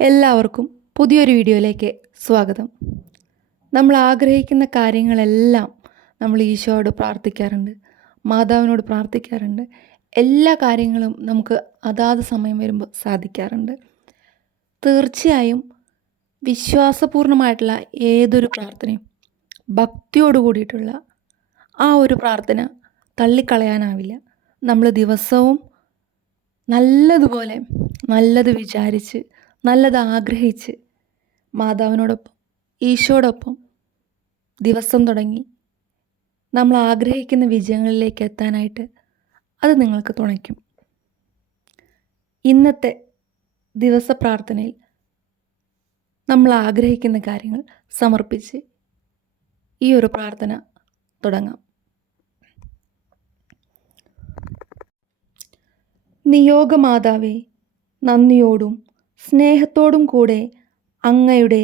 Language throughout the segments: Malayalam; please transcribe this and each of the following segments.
എല്ലാവർക്കും പുതിയൊരു വീഡിയോയിലേക്ക് സ്വാഗതം. നമ്മൾ ആഗ്രഹിക്കുന്ന കാര്യങ്ങളെല്ലാം നമ്മൾ ഈശോയോട് പ്രാർത്ഥിക്കാറുണ്ട്, മാതാവിനോട് പ്രാർത്ഥിക്കാറുണ്ട്. എല്ലാ കാര്യങ്ങളും നമുക്ക് അതാത് സമയം വരുമ്പോൾ സാധിക്കാറുണ്ട്. തീർച്ചയായും വിശ്വാസപൂർണ്ണമായിട്ടുള്ള ഏതൊരു പ്രാർത്ഥനയും, ഭക്തിയോട് കൂടിയിട്ടുള്ള ആ ഒരു പ്രാർത്ഥന തള്ളിക്കളയാനാവില്ല. നമ്മൾ ദിവസവും നല്ലത് വിചാരിച്ച് നല്ലത് ആഗ്രഹിച്ച് മാതാവിനോടൊപ്പം ഈശോടൊപ്പം ദിവസം തുടങ്ങി നമ്മൾ ആഗ്രഹിക്കുന്ന വിജയങ്ങളിലേക്ക് എത്താനായിട്ട് അത് നിങ്ങൾക്ക് തുണയ്ക്കും. ഇന്നത്തെ ദിവസ പ്രാർത്ഥനയിൽ നമ്മൾ ആഗ്രഹിക്കുന്ന കാര്യങ്ങൾ സമർപ്പിച്ച് ഈ ഒരു പ്രാർത്ഥന തുടങ്ങാം. നിയോഗമാതാവേ, നന്ദിയോടും സ്നേഹത്തോടും കൂടെ അങ്ങയുടെ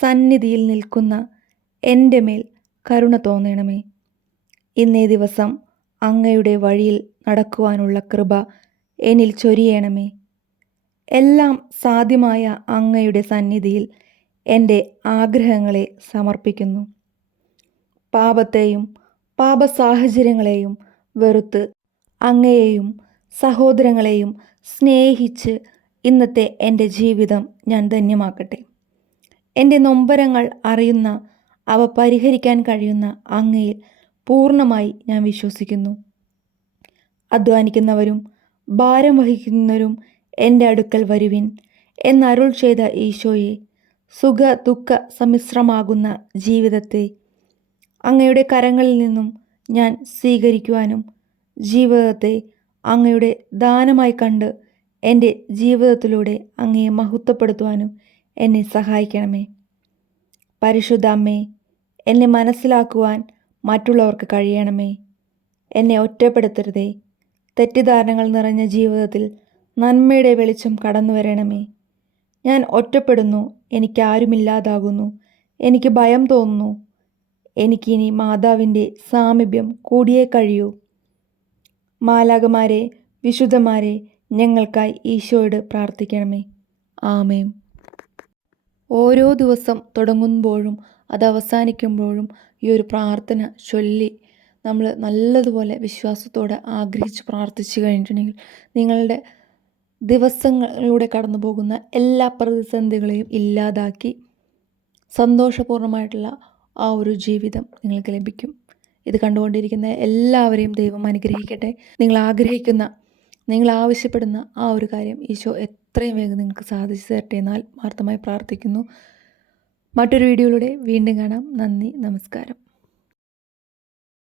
സന്നിധിയിൽ നിൽക്കുന്ന എൻ്റെ മേൽ കരുണ തോന്നണമേ. ഇന്നേ ദിവസം അങ്ങയുടെ വഴിയിൽ നടക്കുവാനുള്ള കൃപ എന്നിൽ ചൊരിയണമേ. എല്ലാം സാധ്യമായ അങ്ങയുടെ സന്നിധിയിൽ എൻ്റെ ആഗ്രഹങ്ങളെ സമർപ്പിക്കുന്നു. പാപത്തെയും പാപസാഹചര്യങ്ങളെയും വെറുത്ത് അങ്ങയെയും സഹോദരങ്ങളെയും സ്നേഹിച്ച് ഇന്നത്തെ എൻ്റെ ജീവിതം ഞാൻ ധന്യമാക്കട്ടെ. എൻ്റെ നൊമ്പരങ്ങൾ അറിയുന്ന, അവ പരിഹരിക്കാൻ കഴിയുന്ന അങ്ങയിൽ പൂർണ്ണമായി ഞാൻ വിശ്വസിക്കുന്നു. അധ്വാനിക്കുന്നവരും ഭാരം വഹിക്കുന്നവരും എൻ്റെ അടുക്കൽ വരുവിൻ എന്നരുൾ ചെയ്ത ഈശോയെ, സുഖ ദുഃഖ സമ്മിശ്രമാകുന്ന ജീവിതത്തെ അങ്ങയുടെ കരങ്ങളിൽ നിന്നും ഞാൻ സ്വീകരിക്കുവാനും ജീവിതത്തെ അങ്ങയുടെ ദാനമായി കണ്ട് എൻ്റെ ജീവിതത്തിലൂടെ അങ്ങയെ മഹത്വപ്പെടുത്തുവാനും എന്നെ സഹായിക്കണമേ. പരിശുദ്ധ അമ്മേ, എന്നെ മനസ്സിലാക്കുവാൻ മറ്റുള്ളവർക്ക് കഴിയണമേ. എന്നെ ഒറ്റപ്പെടുത്തരുതേ. തെറ്റിദ്ധാരണകൾ നിറഞ്ഞ ജീവിതത്തിൽ നന്മയുടെ വെളിച്ചം കടന്നു വരണമേ. ഞാൻ ഒറ്റപ്പെടുന്നു, എനിക്കാരുമില്ലാതാകുന്നു, എനിക്ക് ഭയം തോന്നുന്നു, എനിക്കിനി മാതാവിൻ്റെ സാമീപ്യം കൂടിയേ കഴിയൂ. മാലാഖമാരെ, വിശുദ്ധന്മാരെ, ഞങ്ങൾക്കായി ഈശോയോട് പ്രാർത്ഥിക്കണമേ. ആമേൻ. ഓരോ ദിവസം തുടങ്ങുമ്പോഴും അത് അവസാനിക്കുമ്പോഴും ഈ ഒരു പ്രാർത്ഥന ചൊല്ലി നമ്മൾ നല്ലതുപോലെ വിശ്വാസത്തോടെ ആഗ്രഹിച്ച് പ്രാർത്ഥിച്ചു കഴിഞ്ഞിട്ടുണ്ടെങ്കിൽ നിങ്ങളുടെ ദിവസങ്ങളിലൂടെ കടന്നു പോകുന്ന എല്ലാ പ്രതിസന്ധികളെയും ഇല്ലാതാക്കി സന്തോഷപൂർണ്ണമായിട്ടുള്ള ആ ഒരു ജീവിതം നിങ്ങൾക്ക് ലഭിക്കും. ഇത് കണ്ടുകൊണ്ടിരിക്കുന്ന എല്ലാവരെയും ദൈവം അനുഗ്രഹിക്കട്ടെ. നിങ്ങൾ ആഗ്രഹിക്കുന്ന, നിങ്ങൾ ആവശ്യപ്പെടുന്ന ആ ഒരു കാര്യം ഈശോ എത്രയും വേഗം നിങ്ങൾക്ക് സാധിച്ചു തരട്ടെ എന്ന് ആത്മാർത്ഥമായി പ്രാർത്ഥിക്കുന്നു. മറ്റൊരു വീഡിയോയിലൂടെ വീണ്ടും കാണാം. നന്ദി, നമസ്കാരം.